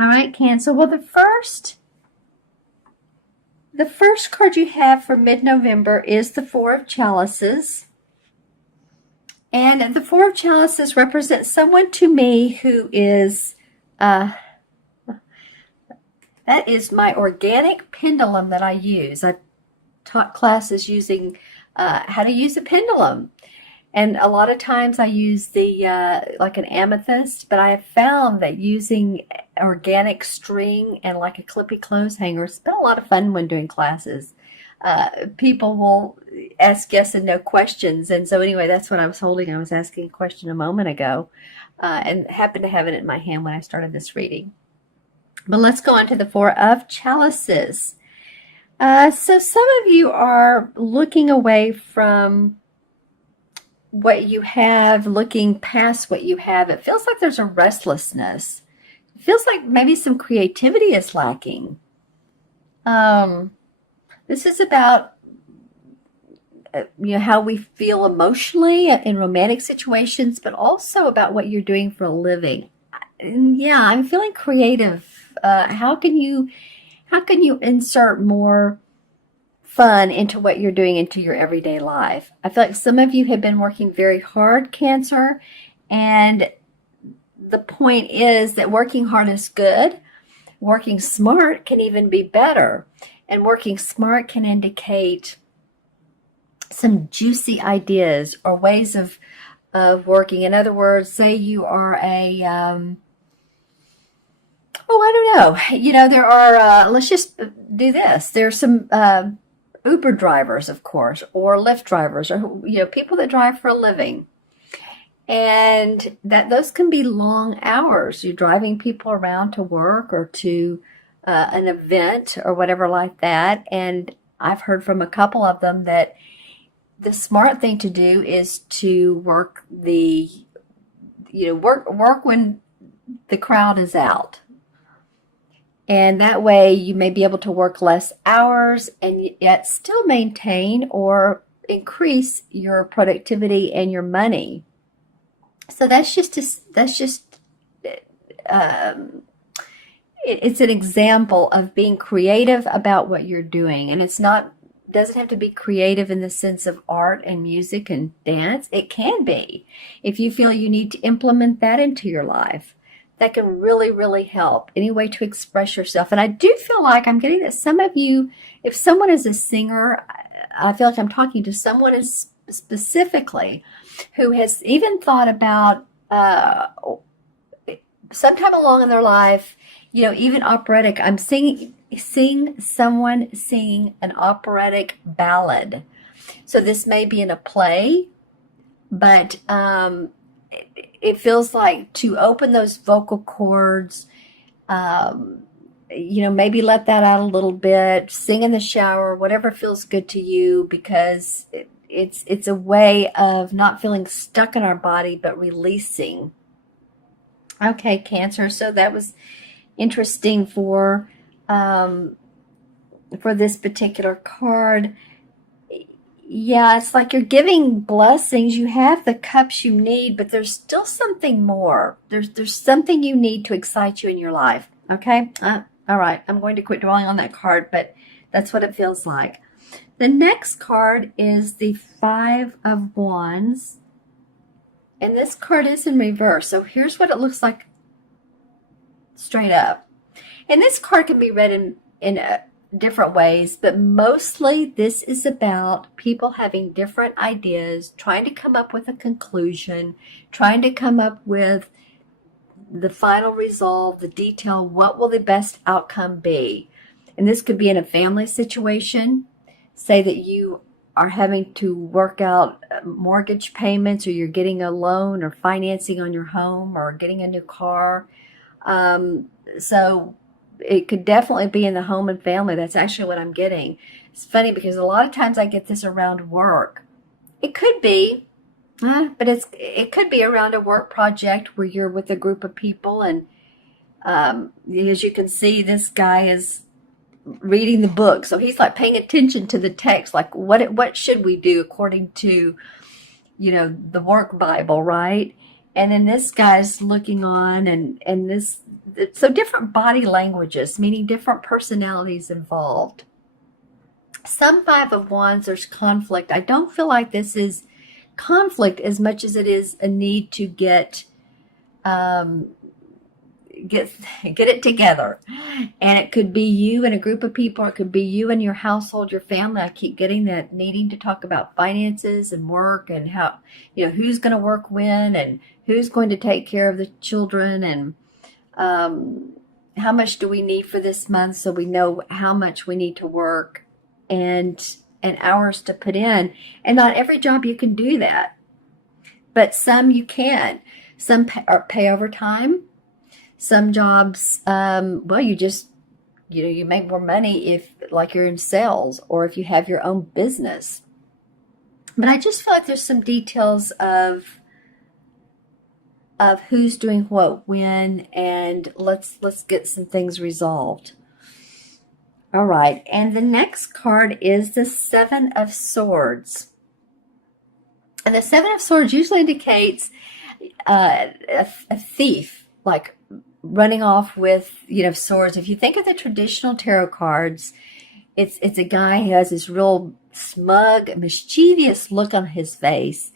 All right, Cancer. Well, the first card you have for mid-November is the Four of Chalices. And the Four of Chalices represents someone to me who is, that is my organic pendulum that I use. I taught classes using how to use a pendulum. And a lot of times I use the like an amethyst, but I have found that using organic string and like a clippy clothes hanger, it's been a lot of fun when doing classes. People will ask yes and no questions. And so anyway, that's what I was holding. I was asking a question a moment ago and happened to have it in my hand when I started this reading. But let's go on to the Four of Chalices. So some of you are looking away from what you have, looking past what you have. It feels like there's a restlessness. It feels like maybe some creativity is lacking. This is about how we feel emotionally in romantic situations, but also about what you're doing for a living. And yeah, I'm feeling creative. How can you insert more fun into what you're doing into your everyday life? I feel like some of you have been working very hard, Cancer, and the point is that working hard is good. Working smart can even be better. And working smart can indicate some juicy ideas or ways of working. In other words, say you are a I don't know. There are, let's just do this. There's some Uber drivers, of course, or Lyft drivers, or people that drive for a living, and that those can be long hours. You're driving people around to work or to an event or whatever like that. And I've heard from a couple of them that the smart thing to do is to work work when the crowd is out. And that way you may be able to work less hours and yet still maintain or increase your productivity and your money. So it's an example of being creative about what you're doing. And doesn't have to be creative in the sense of art and music and dance. It can be. If you feel you need to implement that into your life, that can really, really help. Any way to express yourself. And I do feel like I'm getting that some of you, if someone is a singer, I feel like I'm talking to someone specifically who has even thought about sometime along in their life, even operatic. I'm seeing someone singing an operatic ballad. So this may be in a play, but it feels like to open those vocal cords, maybe let that out a little bit, sing in the shower, whatever feels good to you, because it's a way of not feeling stuck in our body, but releasing. Okay, Cancer. So that was interesting for this particular card. Yeah, it's like you're giving blessings. You have the cups you need, but there's still something more. There's something you need to excite you in your life. Okay? All right. I'm going to quit dwelling on that card, but that's what it feels like. The next card is the Five of Wands. And this card is in reverse. So here's what it looks like straight up. And this card can be read in different ways, but mostly this is about people having different ideas, trying to come up with a conclusion, trying to come up with the final resolve, the detail, what will the best outcome be. And this could be in a family situation. Say that you are having to work out mortgage payments, or you're getting a loan or financing on your home, or getting a new car. So it could definitely be in the home and family. That's actually what I'm getting. It's funny because a lot of times I get this around work. It could be, but it could be around a work project where you're with a group of people, and as you can see, this guy is reading the book, so he's like paying attention to the text, like what should we do according to the work Bible, right? And then this guy's looking on, and this, so different body languages, meaning different personalities involved. Some Five of Wands, there's conflict. I don't feel like this is conflict as much as it is a need to um, get get it together. And it could be you and a group of people, it could be you and your household, your family. I keep getting that needing to talk about finances and work, and how, who's going to work when, and who's going to take care of the children, and how much do we need for this month, so we know how much we need to work, and hours to put in. And not every job you can do that, but some you can. Some pay overtime. Some jobs, well, you make more money if, like, you're in sales, or if you have your own business. But I just feel like there's some details of who's doing what when, and let's get some things resolved. All right, and the next card is the Seven of Swords. And the Seven of Swords usually indicates a thief, like running off with, swords. If you think of the traditional tarot cards, it's a guy who has this real smug, mischievous look on his face,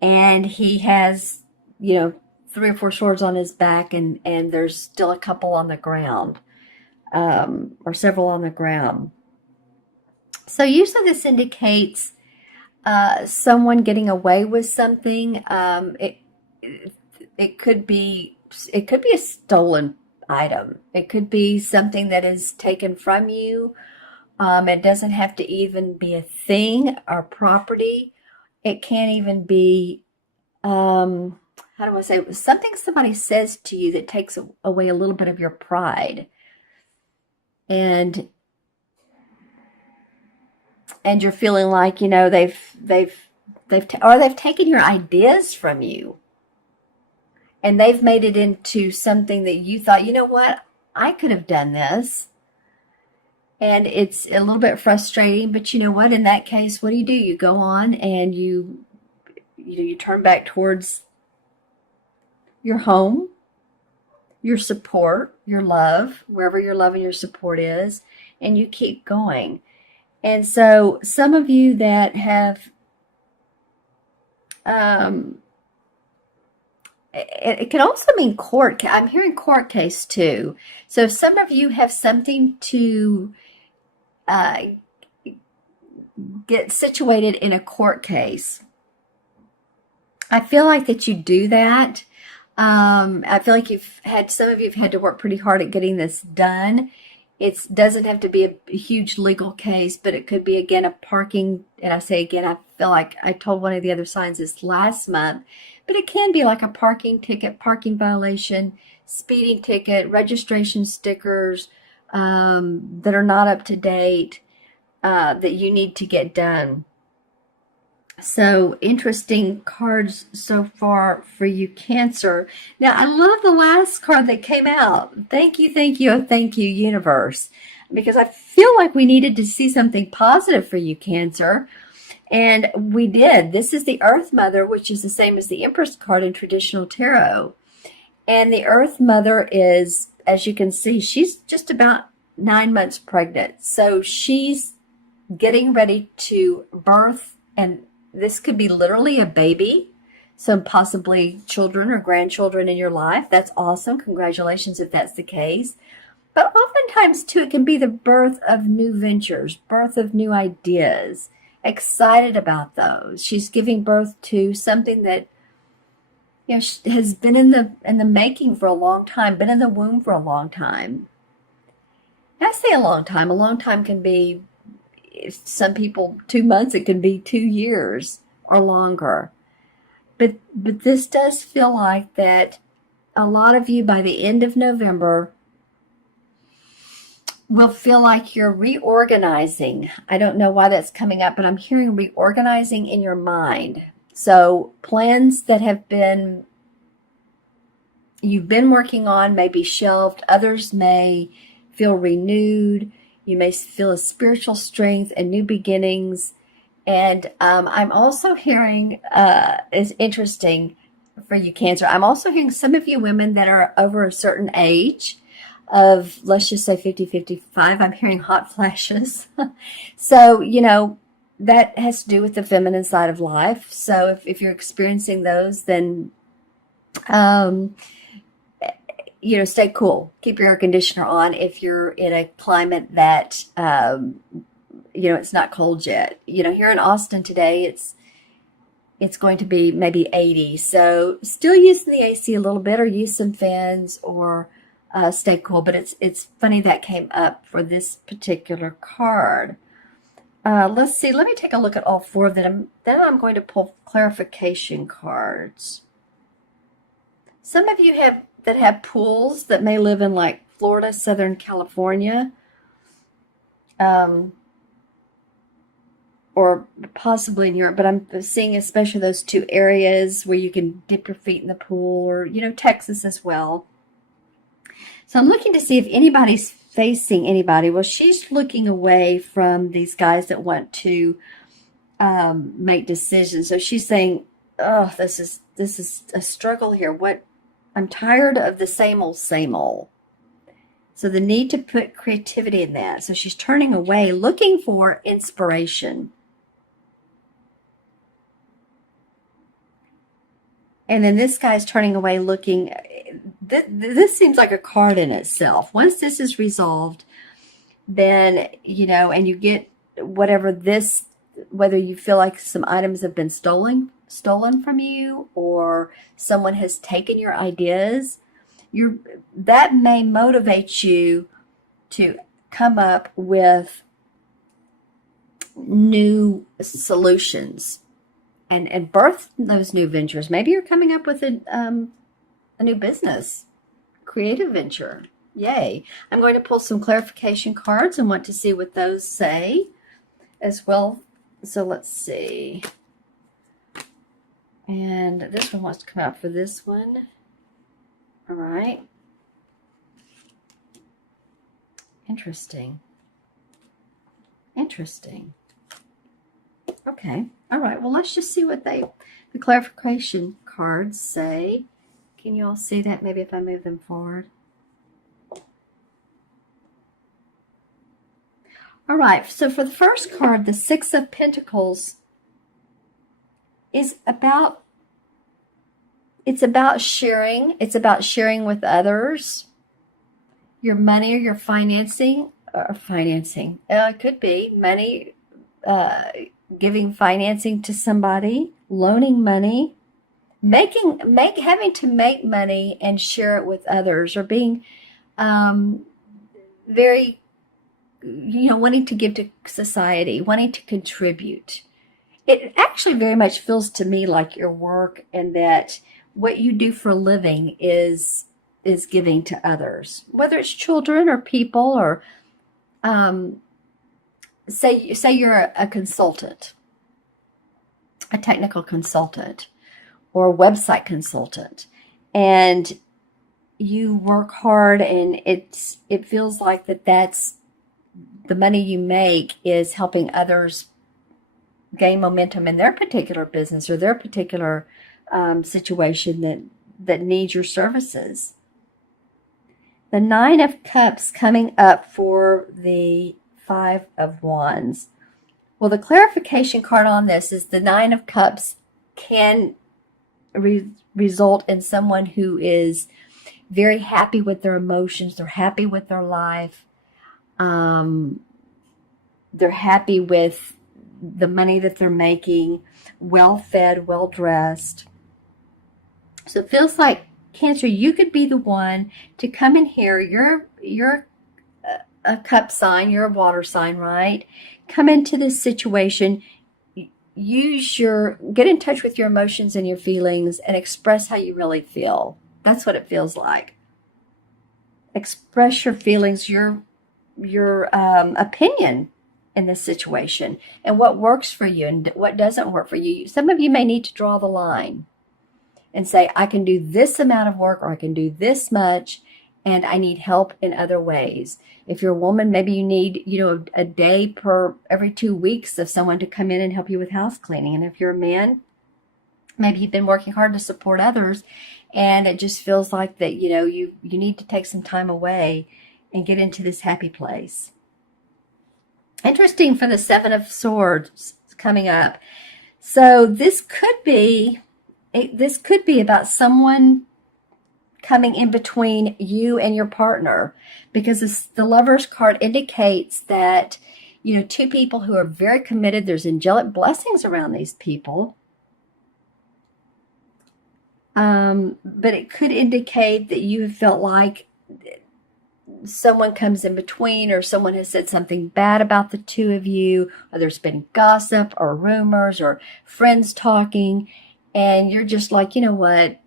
and he has, 3 or 4 swords on his back, and there's still a couple on the ground, or several on the ground. So usually this indicates someone getting away with something. It could be a stolen item. It could be something that is taken from you. It doesn't have to even be a thing or property. It can't even be, how do I say, something somebody says to you that takes away a little bit of your pride. And you're feeling like, they've taken your ideas from you, and they've made it into something that you thought, what, I could have done this. And it's a little bit frustrating, but you know what? In that case, what do? You go on, and you turn back towards your home, your support, your love, wherever your love and your support is, and you keep going. And so some of you that have, it can also mean court. I'm hearing court case too. So some of you have something to get situated in a court case. I feel like that you do that. I feel like some of you have had to work pretty hard at getting this done. It doesn't have to be a huge legal case, but it could be, again, a parking. And I say again, I feel like I told one of the other signs this last month, but it can be like a parking ticket, parking violation, speeding ticket, registration stickers that are not up to date, that you need to get done. So interesting cards so far for you, Cancer. Now, I love the last card that came out. Thank you, universe, because I feel like we needed to see something positive for you, Cancer. And we did. This is the Earth Mother, which is the same as the Empress card in traditional tarot. And the Earth Mother is, as you can see, she's just about 9 months pregnant. So she's getting ready to birth, and this could be literally a baby, so possibly children or grandchildren in your life. That's awesome. Congratulations if that's the case. But oftentimes, too, it can be the birth of new ventures, birth of new ideas. Excited about those. She's giving birth to something that has been in the making for a long time, been in the womb for a long time. And I say a long time. A long time can be, some people, 2 months. It can be 2 years or longer. But this does feel like that a lot of you by the end of November will feel like you're reorganizing. I don't know why that's coming up, but I'm hearing reorganizing in your mind. So plans that you've been working on may be shelved. Others may feel renewed. You may feel a spiritual strength and new beginnings. And I'm also hearing, is interesting, for you, Cancer. I'm also hearing some of you women that are over a certain age of, let's just say 50, 55. I'm hearing hot flashes. So, that has to do with the feminine side of life. So if you're experiencing those, then, um, stay cool. Keep your air conditioner on if you're in a climate that, it's not cold yet. Here in Austin today, it's going to be maybe 80. So still using the AC a little bit, or use some fans, or stay cool. But it's funny that came up for this particular card. Let's see. Let me take a look at all four of them. Then I'm going to pull clarification cards. Some of you that have pools that may live in like Florida, Southern California, or possibly in Europe, but I'm seeing especially those two areas where you can dip your feet in the pool, or, Texas as well. So I'm looking to see if anybody's facing anybody. Well, she's looking away from these guys that want to make decisions. So she's saying, oh, this is a struggle here. I'm tired of the same old, same old. So the need to put creativity in that. So she's turning away, looking for inspiration. And then this guy's turning away, looking. This seems like a card in itself. Once this is resolved, then, and you get whatever whether you feel like some items have been stolen from you, or someone has taken your ideas, that may motivate you to come up with new solutions and birth those new ventures. Maybe you're coming up with a new business, creative venture. Yay. I'm going to pull some clarification cards and want to see what those say as well. So let's see. And this one wants to come out for this one. All right. Interesting. Okay. All right. Well, let's just see what the clarification cards say. Can you all see that? Maybe if I move them forward. All right. So for the first card, the Six of Pentacles is about sharing. It's about sharing with others your money or your financing. It could be money, giving financing to somebody, loaning money, having to make money and share it with others, or being very, wanting to give to society, wanting to contribute. It actually very much feels to me like your work, and that what you do for a living is giving to others, whether it's children or people, or say you're a consultant, a technical consultant, or a website consultant, and you work hard, and it feels like that's the money you make is helping others gain momentum in their particular business or their particular situation that needs your services. The Nine of Cups coming up for the Five of Wands. Well, the clarification card on this is the Nine of Cups can result in someone who is very happy with their emotions. They're happy with their life. They're happy with the money that they're making, well-fed, well-dressed. So it feels like, Cancer, you could be the one to come in here. You're a cup sign. You're a water sign, right? Come into this situation. Get in touch with your emotions and your feelings and express how you really feel. That's what it feels like. Express your feelings, your opinion in this situation, and what works for you and what doesn't work for you. Some of you may need to draw the line and say, I can do this amount of work, or I can do this much, and I need help in other ways. If you're a woman, maybe you need, a day every 2 weeks of someone to come in and help you with house cleaning. And if you're a man, Maybe you've been working hard to support others, and it just feels like that, you need to take some time away and get into this happy place. Interesting for the Seven of Swords coming up. So this could be about someone coming in between you and your partner, because the Lover's card indicates that, two people who are very committed, there's angelic blessings around these people. But it could indicate that you felt like someone comes in between, or someone has said something bad about the two of you, or there's been gossip or rumors or friends talking, and you're just like, you know what?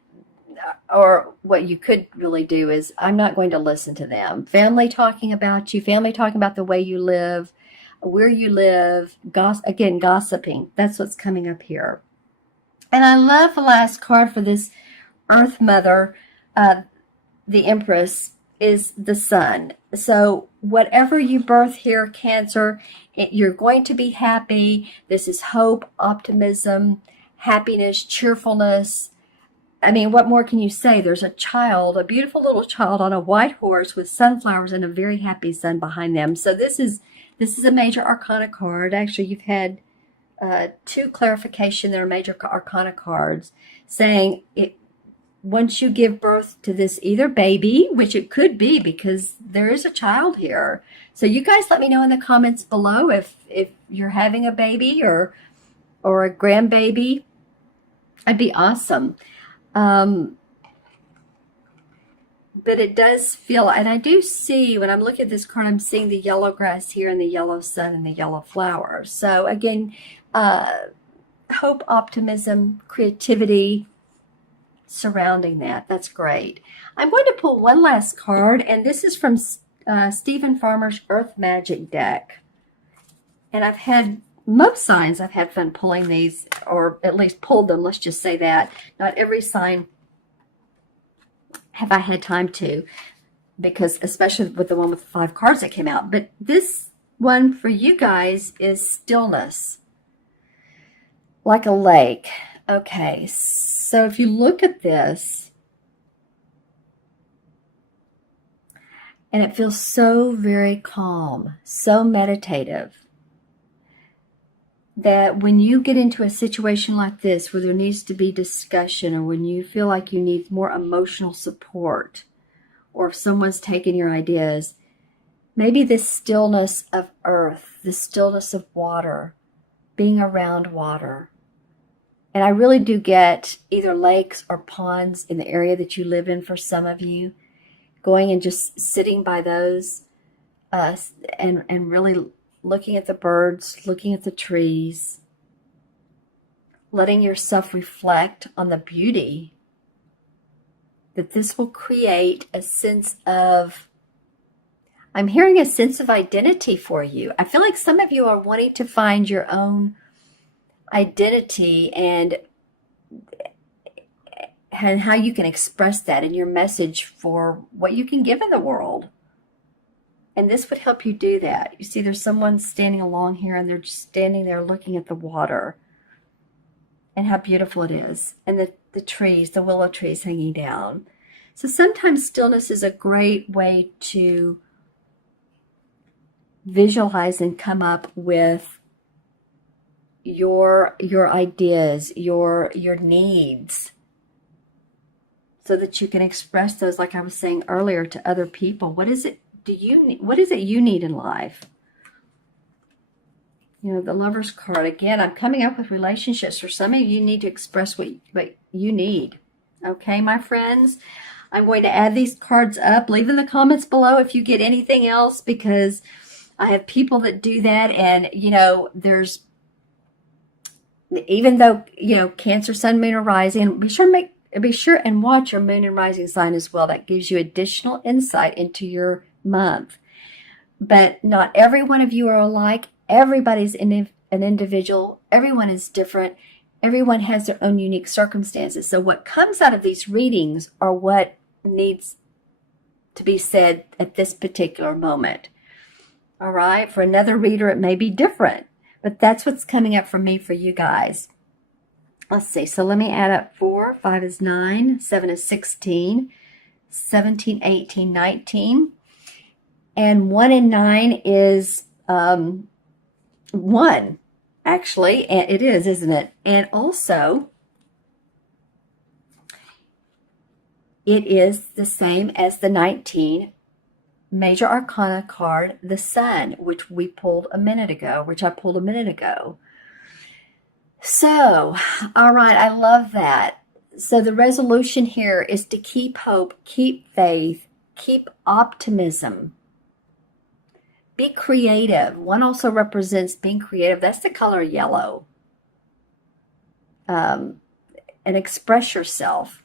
Or what you could really do is, I'm not going to listen to them. Family talking about you, family talking about the way you live, where you live, gossiping. That's what's coming up here. And I love the last card for this Earth Mother, the Empress, is the Sun. So whatever you birth here, Cancer, you're going to be happy. This is hope, optimism, happiness, cheerfulness. I mean, what more can you say? There's a child, a beautiful little child on a white horse with sunflowers and a very happy sun behind them. So this is a major arcana card. Actually, you've had two clarification. There are major arcana cards saying once you give birth to this either baby, which it could be because there is a child here. So you guys let me know in the comments below if you're having a baby or a grandbaby. That'd be awesome. But it does feel, and I do see, when I'm looking at this card, I'm seeing the yellow grass here and the yellow sun and the yellow flowers. So again, hope, optimism, creativity surrounding that. That's great. I'm going to pull one last card, and this is from Stephen Farmer's Earth Magic deck. And I've had most signs, I've had fun pulling these, or at least pulled them, let's just say that. Not every sign have I had time to, because especially with the one with the 5 cards that came out. But this one for you guys is stillness, like a lake. Okay, so if you look at this, and it feels so very calm, so meditative, that when you get into a situation like this where there needs to be discussion, or when you feel like you need more emotional support, or if someone's taking your ideas, maybe this stillness of earth, the stillness of water, being around water. And I really do get either lakes or ponds in the area that you live in for some of you, going and just sitting by those and really looking at the birds, looking at the trees, letting yourself reflect on the beauty, that this will create a sense of, I'm hearing a sense of identity for you. I feel like some of you are wanting to find your own identity and how you can express that in your message for what you can give in the world. And this would help you do that. You see, there's someone standing along here, and they're just standing there looking at the water and how beautiful it is. And the trees, the willow trees hanging down. So sometimes stillness is a great way to visualize and come up with your ideas, your needs, so that you can express those, like I was saying earlier, to other people. What is it what is it you need in life? The Lover's card. Again, I'm coming up with relationships. For some of you, need to express what you need. Okay, my friends? I'm going to add these cards up. Leave in the comments below if you get anything else, because I have people that do that. And, there's, even though, Cancer, Sun, Moon, or Rising, be sure and watch your Moon and Rising sign as well. That gives you additional insight into your month. But not every one of you are alike. Everybody's an individual. Everyone is different. Everyone has their own unique circumstances. So what comes out of these readings are what needs to be said at this particular moment. All right. For another reader, it may be different, but that's what's coming up for me for you guys. Let's see. So let me add up 4. 5 is 9. 7 is 16. 17, 18, 19. And 1 and 9 is 1. Actually, it is, isn't it? And also, it is the same as the 19 Major Arcana card, the Sun, which we pulled a minute ago, which I pulled a minute ago. So, all right, I love that. So the resolution here is to keep hope, keep faith, keep optimism. Be creative. One also represents being creative. That's the color yellow. And express yourself.